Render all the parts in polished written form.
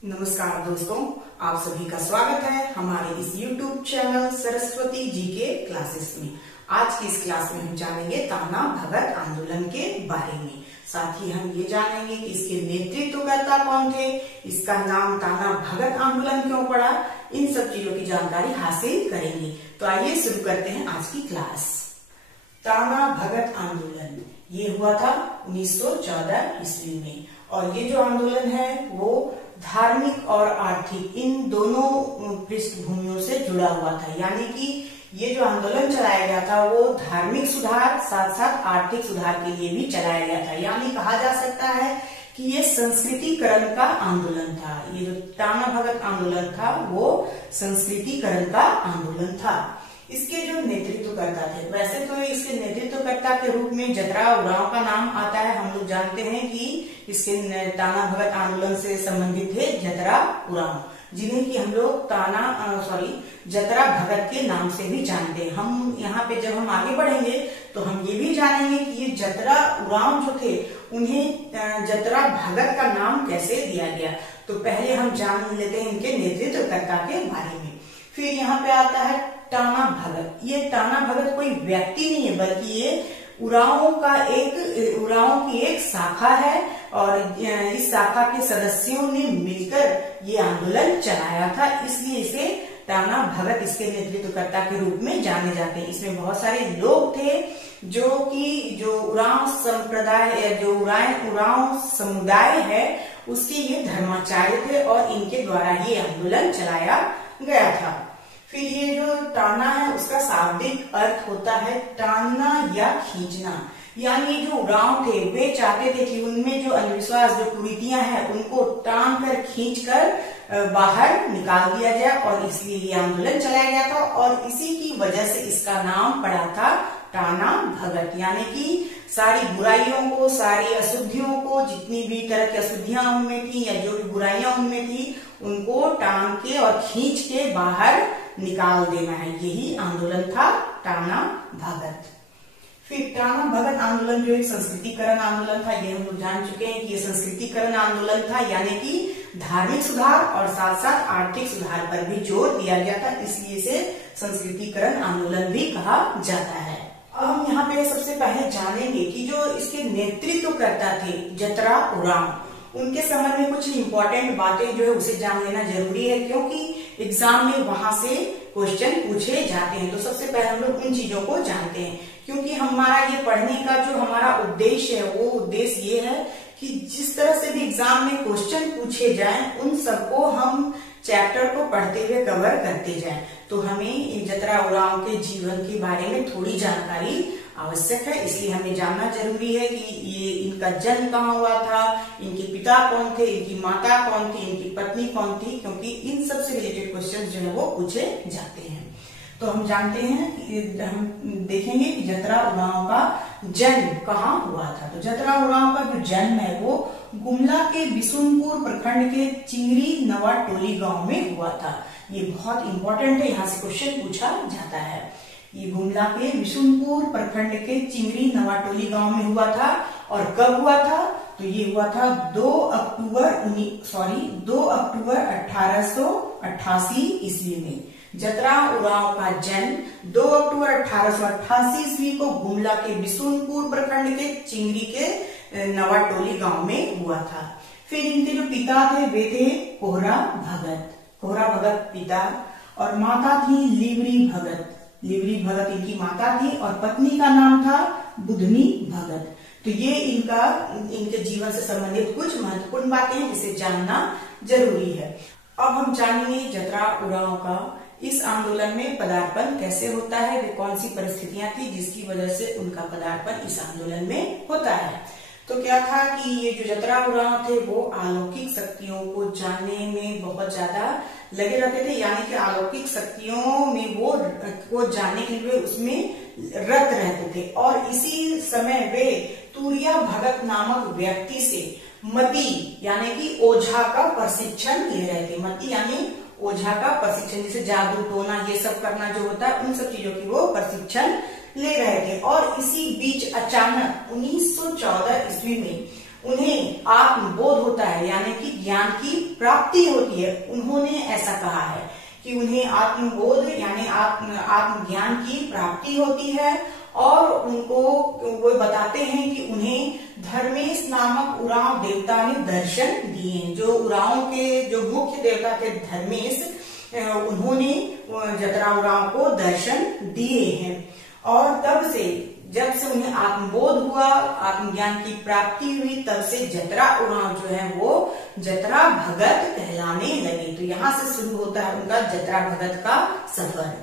नमस्कार दोस्तों, आप सभी का स्वागत है हमारे इस YouTube चैनल सरस्वती जी के क्लासेस में। आज की इस क्लास में हम जानेंगे ताना भगत आंदोलन के बारे में। साथ ही हम ये जानेंगे कि इसके नेतृत्वकर्ता कौन थे, इसका नाम ताना भगत आंदोलन क्यों पड़ा, इन सब चीजों की जानकारी हासिल करेंगे। तो आइए शुरू करते हैं आज की क्लास। ताना भगत आंदोलन ये हुआ था 1914 ईस्वी में, और ये जो आंदोलन है वो धार्मिक और आर्थिक इन दोनों पृष्ठभूमियों से जुड़ा हुआ था। यानी कि ये जो आंदोलन चलाया गया था वो धार्मिक सुधार साथ साथ आर्थिक सुधार के लिए भी चलाया गया था। यानी कहा जा सकता है कि ये संस्कृतिकरण का आंदोलन था। ये जो ताना भगत आंदोलन था वो संस्कृतिकरण का आंदोलन था। इसके जो नेतृत्वकर्ता थे, वैसे तो इसके नेतृत्वकर्ता के रूप में जतरा उरांव का नाम आता है। हम लोग जानते हैं कि इसके ताना भगत आंदोलन से संबंधित थे जतरा उरांव, जिन्हें कि हम लोग जतरा भगत के नाम से भी जानते हैं। हम यहाँ पे जब हम आगे बढ़ेंगे तो हम ये भी जानेंगे कि ये जतरा उरांव जो थे उन्हें जतरा भगत का नाम कैसे दिया गया। तो पहले हम जान लेते हैं इनके नेतृत्वकर्ता के बारे में। फिर यहाँ पे आता है ताना भगत। ये ताना भगत कोई व्यक्ति नहीं है, बल्कि ये उरांव की एक शाखा है, और इस शाखा के सदस्यों ने मिलकर ये आंदोलन चलाया था। इसलिए इसे ताना भगत इसके नेतृत्वकर्ता के रूप में जाने जाते हैं। इसमें बहुत सारे लोग थे जो उरांव संप्रदाय, जो उरांव समुदाय है उसके ये धर्माचार्य थे, और इनके द्वारा ये आंदोलन चलाया गया था। फिर ये जो ताना है उसका शाब्दिक अर्थ होता है तानना या खींचना। यानी जो उरांव थे वे चाहते थे कि उनमें जो अंधविश्वास, जो कुरीतियां हैं उनको टान कर खींच कर बाहर निकाल दिया जाए, और इसलिए ये आंदोलन चलाया गया था। और इसी की वजह से इसका नाम पड़ा था ताना भगत। यानी कि सारी बुराइयों को, सारी अशुद्धियों को, जितनी भी तरह की अशुद्धियां उनमें थी या जो भी बुराइयां उनमें थी उनको टांग के और खींच के बाहर निकाल देना है। यही आंदोलन था ताना भगत। फिर ताना भगत आंदोलन जो एक संस्कृतिकरण आंदोलन था, ये हम लोग जान चुके हैं कि ये संस्कृतिकरण आंदोलन था। यानी कि धार्मिक सुधार और साथ साथ आर्थिक सुधार पर भी जोर दिया गया था, इसलिए इसे संस्कृतिकरण आंदोलन भी कहा जाता है। अब हम यहाँ पे सबसे पहले जानेंगे कि जो इसके नेतृत्वकर्ता थे जतरा उरांव, उनके संबंध में कुछ इंपॉर्टेंट बातें जो है उसे जान लेना जरूरी है, क्योंकि एग्जाम में वहां से क्वेश्चन पूछे जाते हैं। तो सबसे पहले हम लोग उन चीजों को जानते हैं, क्योंकि हमारा ये पढ़ने का जो हमारा उद्देश्य है वो उद्देश्य ये है कि जिस तरह से भी एग्जाम में क्वेश्चन पूछे जाएं उन सबको हम चैप्टर को पढ़ते हुए कवर करते जाएं। तो हमें जतरा उरांव के जीवन के बारे में थोड़ी जानकारी आवश्यक है, इसलिए हमें जानना जरूरी है कि ये इनका जन्म कहाँ हुआ था, इनके पिता कौन थे, इनकी माता कौन थी, इनकी पत्नी कौन थी, क्योंकि इन सब से रिलेटेड क्वेश्चन जो है वो पूछे जाते हैं। तो हम जानते हैं कि हम देखेंगे कि जतरा उरांव का जन्म कहाँ हुआ था। तो जतरा उरांव का जो जन्म है वो गुमला के बिशुनपुर प्रखंड के चिंगरी नवा टोली गांव में हुआ था। ये बहुत इंपॉर्टेंट है, यहाँ से क्वेश्चन पूछा जाता है। ये गुमला के बिशुनपुर प्रखंड के चिंगरी नवाटोली गांव में हुआ था। और कब हुआ था? तो ये हुआ था 2 अक्टूबर 1888 ईस्वी में। जतरा उरांव का जन्म 2 अक्टूबर 1888 ईस्वी को गुमला के बिशुनपुर प्रखंड के चिंगरी के नवाटोली गांव में हुआ था। फिर इनके जो पिता थे वे थे कोहरा भगत पिता, और माता थी लिवरी भगत इनकी माता थी, और पत्नी का नाम था बुधनी भगत। तो ये इनके जीवन से संबंधित कुछ महत्वपूर्ण बातें हैं जिसे जानना जरूरी है। अब हम जानेंगे जतरा उरांव का इस आंदोलन में पदार्पण कैसे होता है, वे कौन सी परिस्थितियां थी जिसकी वजह से उनका पदार्पण इस आंदोलन में होता है। तो क्या था कि ये जो जतरा उरांव थे वो अलौकिक शक्तियों को जानने में बहुत ज्यादा लगे रहते थे। यानी कि अलौकिक शक्तियों में वो जानने के लिए उसमें रत रहते थे, और इसी समय वे तुरिया भगत नामक व्यक्ति से मती यानी कि ओझा का प्रशिक्षण ले रहे थे। मती यानी ओझा का प्रशिक्षण, जैसे जादू टोना ये सब करना जो होता है उन सब चीजों की वो प्रशिक्षण ले रहे थे। और इसी बीच अचानक 1914 ईस्वी में उन्हें आत्मबोध होता है, यानी कि ज्ञान की प्राप्ति होती है। उन्होंने ऐसा कहा है कि उन्हें आत्मबोध यानी आत्मज्ञान की प्राप्ति होती है, और उनको वो बताते हैं कि उन्हें धर्मेश नामक उरांव देवता ने दर्शन दिए। जो उरांव के जो मुख्य देवता थे धर्मेश, उन्होंने जतरा उरांव को दर्शन दिए हैं। और तब से जब से उन्हें आत्मबोध हुआ, आत्मज्ञान की प्राप्ति हुई, तब से जतरा उरांव जो है वो जतरा भगत कहलाने लगे। तो यहाँ से शुरू होता है उनका जतरा भगत का सफर।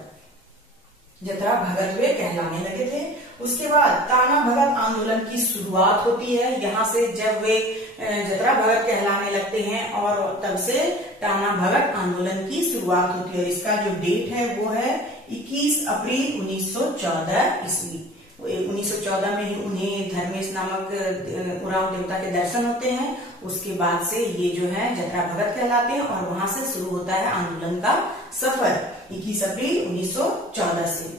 जतरा भगत वे कहलाने लगे थे। उसके बाद ताना भगत आंदोलन की शुरुआत होती है। यहाँ से जब वे जतरा भगत कहलाने लगते हैं, और तब से ताना भगत आंदोलन की शुरुआत होती है। इसका जो डेट है वो है 21 अप्रैल 1914 ईस्वी। 1914 में ही उन्हें धर्मेश नामक उरांव देवता के दर्शन होते हैं। उसके बाद से ये जो है जतरा भगत कहलाते हैं, और वहां से शुरू होता है आंदोलन का सफर 21 अप्रैल 1914 से।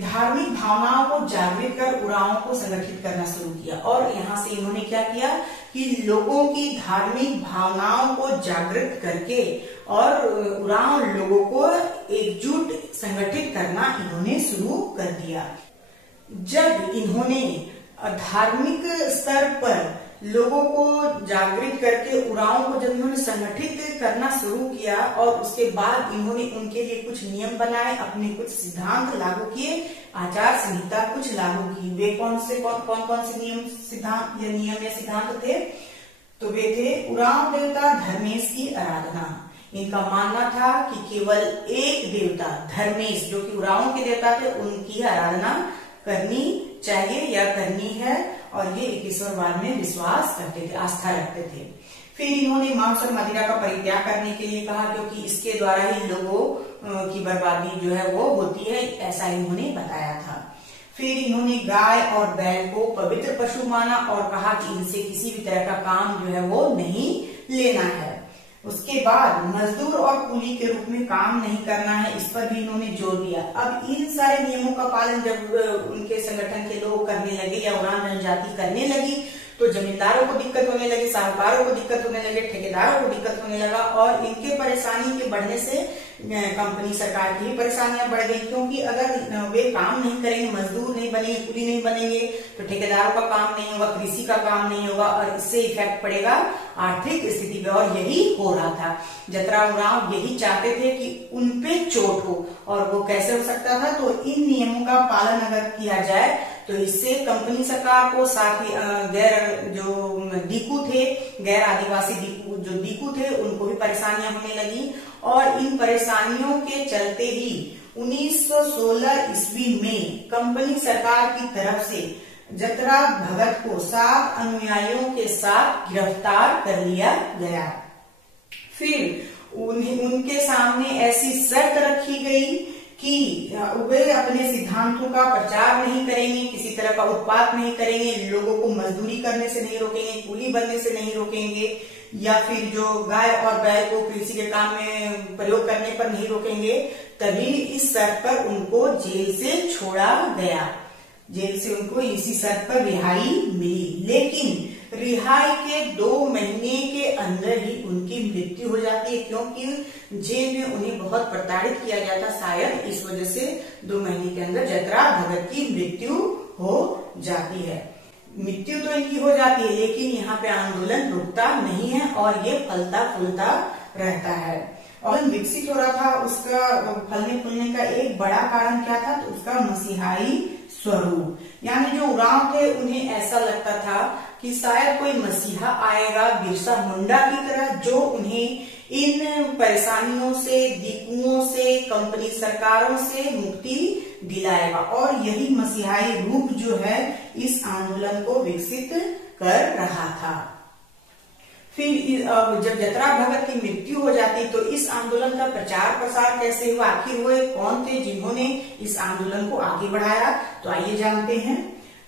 धार्मिक भावनाओं को जागृत कर उरांवों को संगठित करना शुरू किया। और यहाँ से इन्होंने क्या किया कि लोगों की धार्मिक भावनाओं को जागृत करके और उरांव लोगों को एकजुट संगठित करना इन्होंने शुरू कर दिया। जब इन्होंने धार्मिक स्तर पर लोगों को जागृत करके उरांव को जब इन्होंने संगठित करना शुरू किया, और उसके बाद इन्होंने उनके लिए कुछ नियम बनाए, अपने कुछ सिद्धांत लागू किए, आचार संहिता कुछ लागू की। वे कौन कौन से नियम या सिद्धांत थे? तो वे थे उरांव देवता धर्मेश की आराधना। इनका मानना था कि केवल एक देवता धर्मेश, जो कि उरांव के देवता थे, उनकी आराधना करनी चाहिए या करनी है, और ये ईश्वरवाद में विश्वास करते थे, आस्था रखते थे। फिर इन्होंने मांस और मदिरा का परित्याग करने के लिए कहा, क्योंकि इसके द्वारा ही लोगों की बर्बादी जो है वो होती है, ऐसा इन्होंने बताया था। फिर इन्होंने गाय और बैल को पवित्र पशु माना और कहा कि इनसे किसी भी तरह का काम जो है वो नहीं लेना है। उसके बाद मजदूर और कुली के रूप में काम नहीं करना है, इस पर भी इन्होंने जोर दिया। अब इन सारे नियमों का पालन जब उनके संगठन के लोग करने लगे या उरांव जनजाति करने लगी, तो जमींदारों को दिक्कत होने लगी, साहूकारों को दिक्कत होने लगे, ठेकेदारों को दिक्कत होने लगा, और इनके परेशानी के बढ़ने से कंपनी सरकार की भी परेशानियां बढ़ गई। क्योंकि अगर वे काम नहीं करेंगे, मजदूर नहीं बनेंगे, कुली नहीं बनेंगे, तो ठेकेदारों का काम नहीं होगा, कृषि का काम नहीं होगा, और इससे इफेक्ट पड़ेगा आर्थिक स्थिति पे। और यही हो रहा था। जतरा उरांव यही चाहते थे कि उनपे चोट हो, और वो कैसे हो सकता था? तो इन नियमों का पालन अगर किया जाए तो इससे कंपनी सरकार को, साथ ही गैर जो दीकू थे, गैर आदिवासी जो दीकू थे, उनको भी परेशानियां होने लगी। और इन परेशानियों के चलते ही 1916 ईस्वी में कंपनी सरकार की तरफ से जतरा भगत को 7 अनुयायियों के साथ गिरफ्तार कर लिया गया। फिर उनके सामने ऐसी शर्त रखी गई कि वे अपने सिद्धांतों का प्रचार नहीं करेंगे, किसी तरह का उत्पात नहीं करेंगे, लोगों को मजदूरी करने से नहीं रोकेंगे, कूली बनने से नहीं रोकेंगे, या फिर जो गाय और बैल को कृषि के काम में प्रयोग करने पर नहीं रोकेंगे। तभी इस शर्त पर उनको जेल से छोड़ा गया। जेल से उनको इसी शर्त पर रिहाई मिली। लेकिन रिहाई के 2 महीने के अंदर ही उनकी मृत्यु हो जाती है, क्योंकि जेल में उन्हें बहुत प्रताड़ित किया गया था। शायद इस वजह से 2 महीने के अंदर जतरा भगत की मृत्यु हो जाती है। मृत्यु तो इनकी हो जाती है, लेकिन यहाँ पे आंदोलन रुकता नहीं है और ये फलता फूलता रहता है। और विकसित हो रहा था, उसका फलने फूलने का एक बड़ा कारण क्या था? तो उसका मसीहाई स्वरूप। यानी जो उरांव थे, उन्हें ऐसा लगता था कि शायद कोई मसीहा आएगा बिरसा मुंडा की तरह, जो उन्हें इन परेशानियों से, दीकुओं से, कंपनी सरकारों से मुक्ति दिलाएगा। और यही मसीहाई रूप जो है इस आंदोलन को विकसित कर रहा था। फिर जब जतरा भगत की मृत्यु हो जाती, तो इस आंदोलन का प्रचार प्रसार कैसे हुआ? आखिर वो कौन थे जिन्होंने इस आंदोलन को आगे बढ़ाया? तो आइए जानते हैं।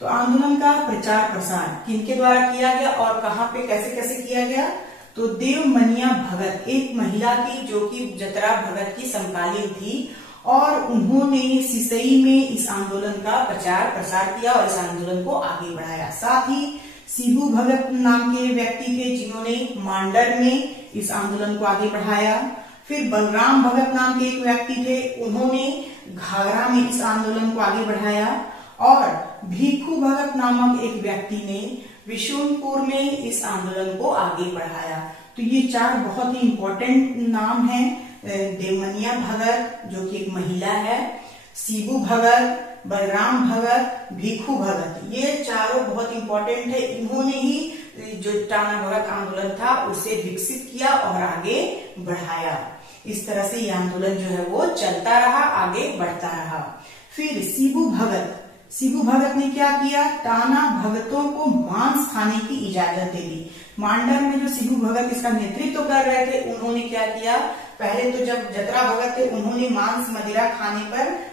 तो आंदोलन का प्रचार प्रसार किनके द्वारा किया गया और कहाँ पे कैसे कैसे किया गया? तो देवमनिया भगत एक महिला थी, जो कि जतरा भगत की समकालीन थी, और उन्होंने सिसई में इस आंदोलन का प्रचार प्रसार किया और इस आंदोलन को आगे बढ़ाया। साथ ही सीबू भगत नाम के व्यक्ति थे जिन्होंने मांडर में इस आंदोलन को आगे बढ़ाया। फिर बलराम भगत नाम के एक व्यक्ति थे, उन्होंने घाघरा में इस आंदोलन को आगे बढ़ाया। और भिखू भगत नामक एक व्यक्ति ने विशुनपुर में इस आंदोलन को आगे बढ़ाया। तो ये 4 बहुत ही इंपॉर्टेंट नाम हैं। देवमनिया भगत जो कि एक महिला है, सीबू भगत, बलराम भगत, भिखू भगत, ये चारों बहुत इंपॉर्टेंट है। इन्होंने ही जो टाना भगत आंदोलन था उसे विकसित किया और आगे बढ़ाया। इस तरह से ये आंदोलन जो है वो चलता रहा, आगे बढ़ता रहा। फिर सीबू भगत ने क्या किया, टाना भगतों को मांस खाने की इजाजत दे दी। मांडर में जो सीबू भगत इसका नेतृत्व कर रहे थे, उन्होंने क्या किया, पहले तो जब जतरा भगत थे उन्होंने मांस मदिरा खाने पर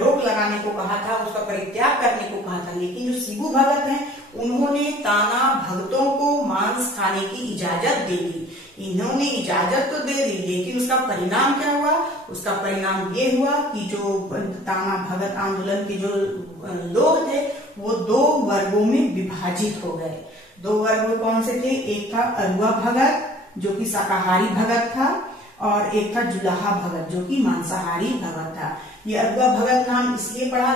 रोक लगाने को कहा था, उसका परित्याग करने को कहा था। लेकिन जो सीबू भगत हैं उन्होंने ताना भगतों को मांस खाने की इजाजत दे दी। इन्होंने इजाजत तो दे दी, लेकिन उसका परिणाम क्या हुआ, उसका परिणाम ये हुआ कि जो ताना भगत आंदोलन के जो लोग थे वो 2 वर्गों में विभाजित हो गए। 2 वर्ग कौन से थे, एक था अरुआ भगत जो कि शाकाहारी भगत था, और एक था जुलाहा भगत जो कि मांसाहारी भगत था। ये अरुआ भगत नाम इसलिए पड़ा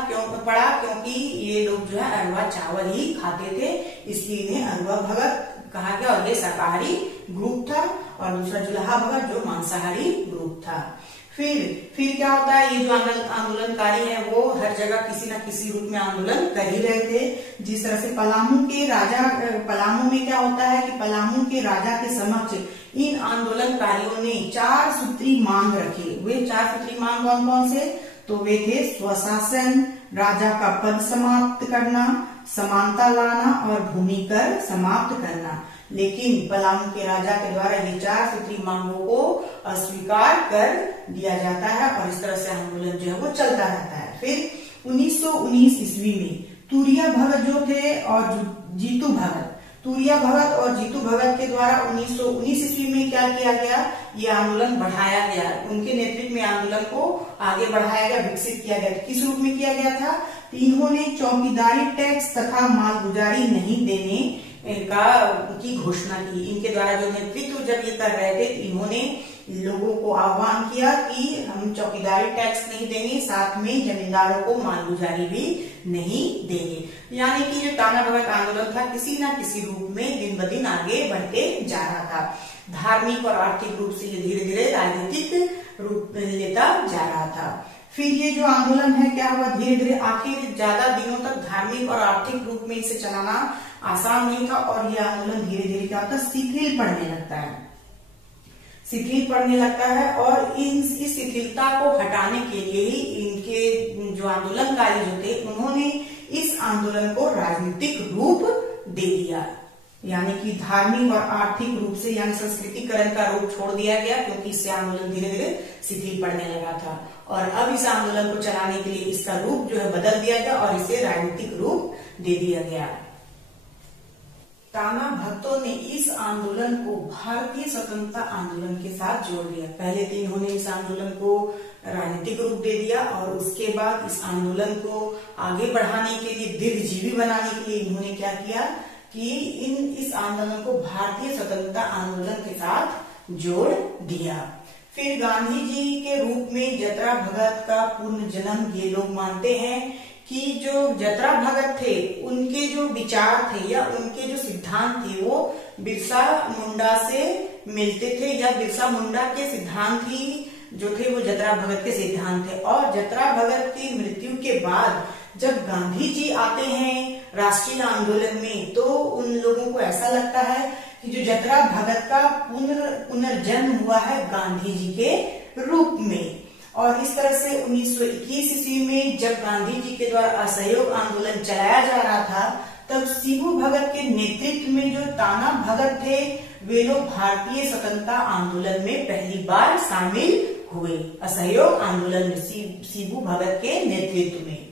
क्योंकि ये लोग जो है अरुआ चावल ही खाते थे, इसलिए इन्हें अरुआ भगत कहा गया। और ये शाकाहारी ग्रुप था, और दूसरा जुलाहा भगत जो मांसाहारी ग्रुप था। फिर क्या होता है, ये जो आंदोलनकारी है वो हर जगह किसी न किसी रूप में आंदोलन कर ही रहे थे। जिस तरह से पलामू में क्या होता है कि पलामू के राजा के समक्ष इन आंदोलनकारियों ने 4 सूत्री मांग रखे। वे 4 सूत्री मांग कौन कौन से, तो वे थे स्वशासन, राजा का पद समाप्त करना, समानता लाना और भूमि कर समाप्त करना। लेकिन पलामू के राजा के द्वारा ये 4 सूत्री मांगों को अस्वीकार कर दिया जाता है, और इस तरह से आंदोलन जो है वो चलता रहता है। फिर 1919 ईस्वी में तुरिया भगत जो थे और जीतू भगत, तुरिया भगत और जीतू भगत के द्वारा 1919 ईस्वी में क्या किया गया, ये आंदोलन बढ़ाया गया। उनके नेतृत्व में आंदोलन को आगे बढ़ाया गया, विकसित किया गया। किस रूप में किया गया था, इन्होंने चौकीदारी टैक्स तथा मालगुजारी नहीं देने की घोषणा की। इनके द्वारा जो नेतृत्व जब ये कर रहे थे, इन्होंने लोगों को आह्वान किया कि हम चौकीदारी टैक्स नहीं देंगे, साथ में जमींदारों को मालगुजारी भी नहीं देंगे। यानी कि जो टाना भगत आंदोलन था किसी न किसी रूप में दिन ब दिन आगे बढ़ते जा रहा था। धार्मिक और आर्थिक रूप से ये धीरे धीरे राजनीतिक रूप लेता जा रहा था। फिर ये जो आंदोलन है क्या हुआ, धीरे धीरे आखिर ज्यादा दिनों तक धार्मिक और आर्थिक रूप में इसे चलाना आसान नहीं था, और ये आंदोलन धीरे धीरे क्या होता है, शिथिल पड़ने लगता है। और इस शिथिलता को हटाने के लिए ही इनके जो आंदोलनकारी जो थे उन्होंने इस आंदोलन को राजनीतिक रूप दे दिया। यानी कि धार्मिक और आर्थिक रूप से यानी संस्कृतिकरण का रूप छोड़ दिया गया, क्योंकि इससे आंदोलन धीरे धीरे शिथिल पड़ने लगा था। और अब इस आंदोलन को चलाने के लिए इसका रूप जो है बदल दिया गया और इसे राजनीतिक रूप दे दिया गया। टाना भक्तों ने इस आंदोलन को भारतीय स्वतंत्रता आंदोलन के साथ जोड़ दिया। पहले तो इन्होंने इस आंदोलन को राजनीतिक रूप दे दिया, और उसके बाद इस आंदोलन को आगे बढ़ाने के लिए, दीर्घजीवी बनाने के लिए इन्होंने क्या किया कि इस आंदोलन को भारतीय स्वतंत्रता आंदोलन के साथ जोड़ दिया। फिर गांधी जी के रूप में जतरा भगत का पुनर्जन्म ये लोग मानते हैं कि जो जतरा भगत थे उनके जो विचार थे या उनके जो सिद्धांत थे वो बिरसा मुंडा से मिलते थे, या बिरसा मुंडा के सिद्धांत ही जो थे वो जतरा भगत के सिद्धांत थे। और जतरा भगत की मृत्यु के बाद जब गांधी जी आते हैं राष्ट्रीय आंदोलन में, तो उन लोगों को ऐसा लगता है कि जो जतरा भगत का पुनर्जन्म हुआ है गांधी जी के रूप में। और इस तरह से 1921 ईस्वी में जब गांधी जी के द्वारा असहयोग आंदोलन चलाया जा रहा था, तब सीबू भगत के नेतृत्व में जो ताना भगत थे वे लोग भारतीय स्वतंत्रता आंदोलन में पहली बार शामिल हुए, असहयोग आंदोलन में सीबू भगत के नेतृत्व में।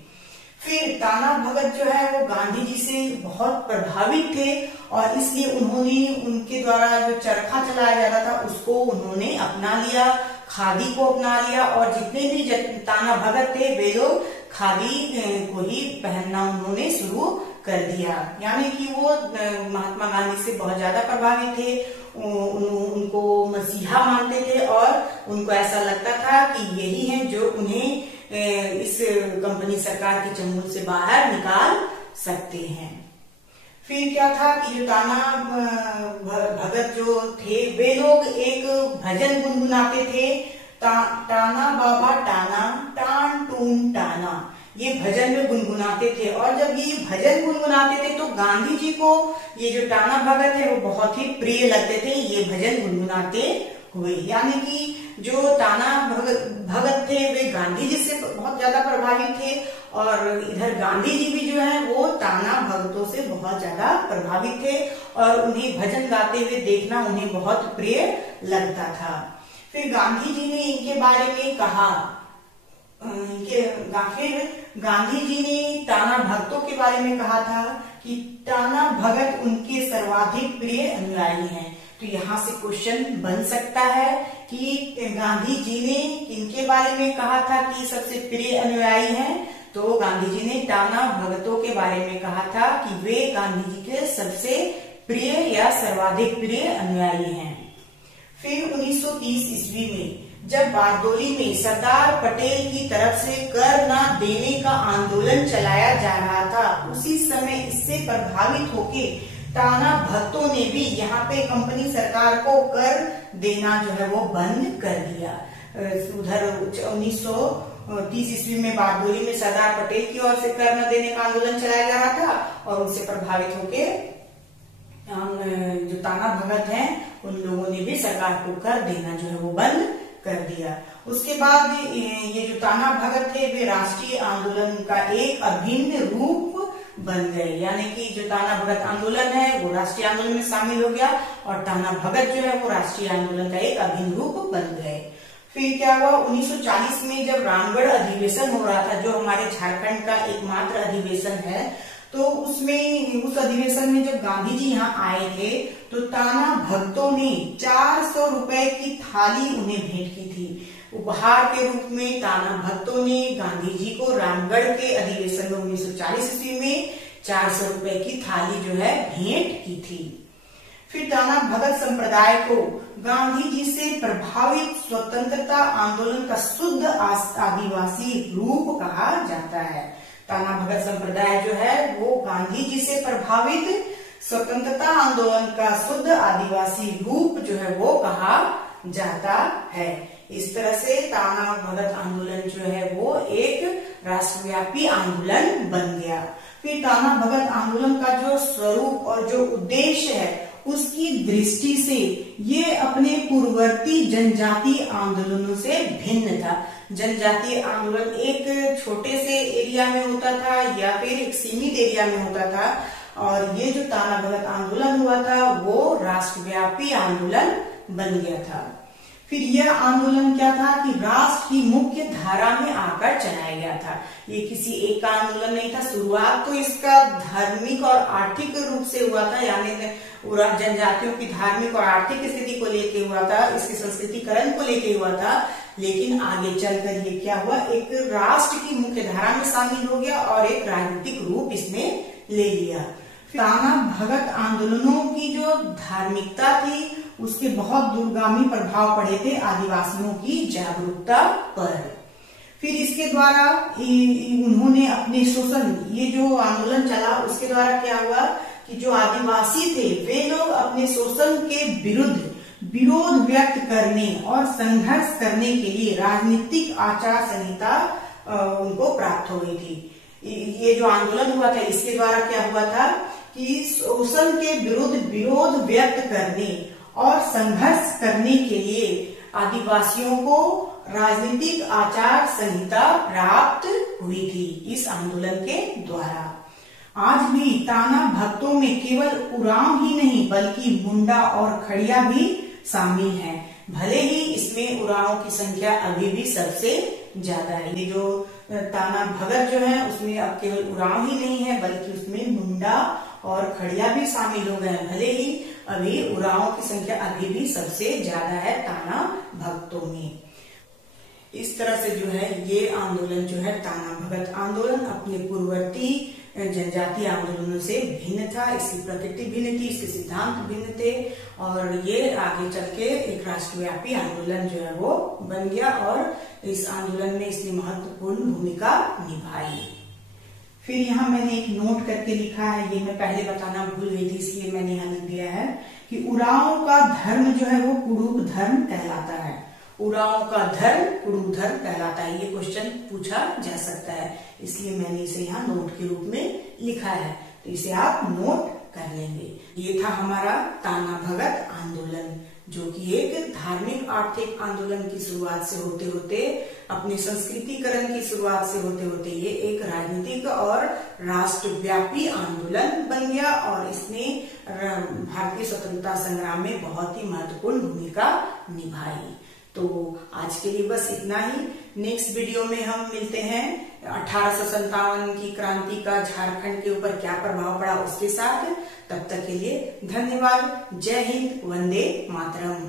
फिर ताना भगत जो है वो गांधी जी से बहुत प्रभावित थे, और इसलिए उन्होंने उनके द्वारा जो चरखा चलाया जा रहा था उसको उन्होंने अपना लिया, खादी को अपना लिया, और जितने भी ताना भगत थे वे लोग खादी को ही पहनना उन्होंने शुरू कर दिया। यानी कि वो महात्मा गांधी से बहुत ज्यादा प्रभावित थे, उनको मसीहा मानते थे और उनको ऐसा लगता था कि यही है जो उन्हें इस कंपनी सरकार के चंगुल से बाहर निकाल सकते हैं। फिर क्या था कि जो ताना भगत जो थे वे लोग एक भजन गुनगुनाते थे, टाना बाबा टाना टान टून टाना, ये भजन में गुनगुनाते थे। और जब ये भजन गुनगुनाते थे तो गांधी जी को ये जो टाना भगत है वो बहुत ही प्रिय लगते थे ये भजन गुनगुनाते हुए। यानी कि जो टाना भगत थे वे गांधी जी से बहुत ज्यादा प्रभावित थे और इधर गांधी जी भी जो है वो टाना भगतों से बहुत ज्यादा प्रभावित थे और उन्हें भजन गाते हुए देखना उन्हें बहुत प्रिय लगता था। फिर गांधी जी ने इनके बारे में कहा, फिर गांधी जी ने टाना भक्तों के बारे में कहा था कि टाना भगत उनके सर्वाधिक प्रिय अनुयायी हैं। तो यहाँ से क्वेश्चन बन सकता है कि गांधी जी ने किनके बारे में कहा था कि सबसे प्रिय अनुयायी हैं। तो गांधी जी ने टाना भगतों के बारे में कहा था कि वे गांधी जी के सबसे प्रिय या सर्वाधिक प्रिय अनुयायी हैं। फिर 1930 ईस्वी में जब बारदोली में सरदार पटेल की तरफ से कर न देने का आंदोलन चलाया जा रहा था, उसी समय इससे प्रभावित होके टाना भक्तों ने भी यहाँ पे कंपनी सरकार को कर देना जो है वो बंद कर दिया। उधर 1930 ईस्वी में बारदोली में सरदार पटेल की ओर से कर न देने का आंदोलन चलाया जा रहा था और उनसे प्रभावित होके जो टाना भगत हैं उन लोगों ने भी सरकार को कर देना जो है वो बंद कर दिया। उसके बाद ये जो टाना भगत थे वे राष्ट्रीय आंदोलन का एक अभिन्न रूप बन गए। यानी कि जो टाना भगत आंदोलन है वो राष्ट्रीय आंदोलन में शामिल हो गया और टाना भगत जो है वो राष्ट्रीय आंदोलन का एक अभिन्न रूप बन गए। फिर क्या हुआ, 1940 में जब रामगढ़ अधिवेशन हो रहा था जो हमारे झारखंड का एकमात्र अधिवेशन है, तो उसमें उस अधिवेशन में जब गांधी जी यहाँ आए थे तो टाना भक्तों ने 400 रुपए की थाली उन्हें भेंट की थी। उपहार के रूप में टाना भक्तों ने गांधी जी को रामगढ़ के अधिवेशन में 1940 ईस्वी में 400 रुपए की थाली जो है भेंट की थी। फिर टाना भगत संप्रदाय को गांधी जी से प्रभावित स्वतंत्रता आंदोलन का शुद्ध आदिवासी रूप कहा जाता है। टाना भगत संप्रदाय जो है वो गांधी जी से प्रभावित स्वतंत्रता आंदोलन का शुद्ध आदिवासी रूप जो है वो कहा जाता है। इस तरह से टाना भगत आंदोलन जो है वो एक राष्ट्रव्यापी आंदोलन बन गया। फिर टाना भगत आंदोलन का जो स्वरूप और जो उद्देश्य है उसकी दृष्टि से ये अपने पूर्ववर्ती जनजातीय आंदोलनों से भिन्न था। जनजातीय आंदोलन एक छोटे से एरिया में होता था या फिर एक सीमित एरिया में होता था और ये जो टाना भगत आंदोलन हुआ था वो राष्ट्रव्यापी आंदोलन बन गया था। फिर यह आंदोलन क्या था कि राष्ट्र की मुख्य धारा में आकर चलाया गया था। ये किसी एक का आंदोलन नहीं था। शुरुआत तो इसका धार्मिक और आर्थिक रूप से हुआ था, यानी जनजातियों की धार्मिक और आर्थिक स्थिति को लेके हुआ था, इसके संस्कृतिकरण को लेके हुआ था। लेकिन आगे चलकर ये क्या हुआ, एक राष्ट्र की मुख्य धारा में शामिल हो गया और एक राजनीतिक रूप इसने ले लिया। टाना भगत आंदोलनों की जो धार्मिकता थी उसके बहुत दूरगामी प्रभाव पड़े थे आदिवासियों की जागरूकता पर। फिर इसके द्वारा उन्होंने अपने शोषण, ये जो आंदोलन चला उसके द्वारा क्या हुआ कि जो आदिवासी थे वे लोग अपने शोषण के विरुद्ध विरोध व्यक्त करने और संघर्ष करने के लिए राजनीतिक आचार संहिता उनको प्राप्त हो गई थी। ये जो आंदोलन हुआ था इसके द्वारा क्या हुआ था कि शोषण के विरुद्ध विरोध व्यक्त करने और संघर्ष करने के लिए आदिवासियों को राजनीतिक आचार संहिता प्राप्त हुई थी इस आंदोलन के द्वारा। आज भी टाना भक्तों में केवल उरांव ही नहीं बल्कि मुंडा और खड़िया भी शामिल हैं। भले ही इसमें उरांव की संख्या अभी भी सबसे ज्यादा है। ये जो टाना भगत जो है उसमें अब केवल उरांव ही नहीं है बल्कि उसमें मुंडा और खड़िया भी शामिल हो गए। भले ही अभी उरांव की संख्या अभी भी सबसे ज्यादा है टाना भक्तों में। इस तरह से जो है ये आंदोलन जो है टाना भगत आंदोलन अपने पूर्ववर्ती जनजातीय आंदोलनों से भिन्न था। इसकी प्रकृति भिन्न थी, इसके सिद्धांत भिन्न थे और ये आगे चल के एक राष्ट्रव्यापी आंदोलन जो है वो बन गया और इस आंदोलन में इसने महत्वपूर्ण भूमिका निभाई। फिर यहाँ मैंने एक नोट करके लिखा है, ये मैं पहले बताना भूल गई थी इसलिए मैंने यहाँ लिख दिया है कि उरांव का धर्म जो है वो कुडुख धर्म कहलाता है। उरांव का धर्म कुडुख धर्म कहलाता है, ये क्वेश्चन पूछा जा सकता है, इसलिए मैंने इसे यहाँ नोट के रूप में लिखा है, तो इसे आप नोट कर लेंगे। ये था हमारा ताना भगत आंदोलन, जो कि एक धार्मिक आर्थिक आंदोलन की शुरुआत से होते होते, अपने संस्कृतिकरण की शुरुआत से होते होते ये एक राजनीतिक और राष्ट्रव्यापी आंदोलन बन गया और इसने भारतीय स्वतंत्रता संग्राम में बहुत ही महत्वपूर्ण भूमिका निभाई। तो आज के लिए बस इतना ही। नेक्स्ट वीडियो में हम मिलते हैं 1857 की क्रांति का झारखंड के ऊपर क्या प्रभाव पड़ा उसके साथ। तब तक के लिए धन्यवाद। जय हिंद, वंदे मातरम।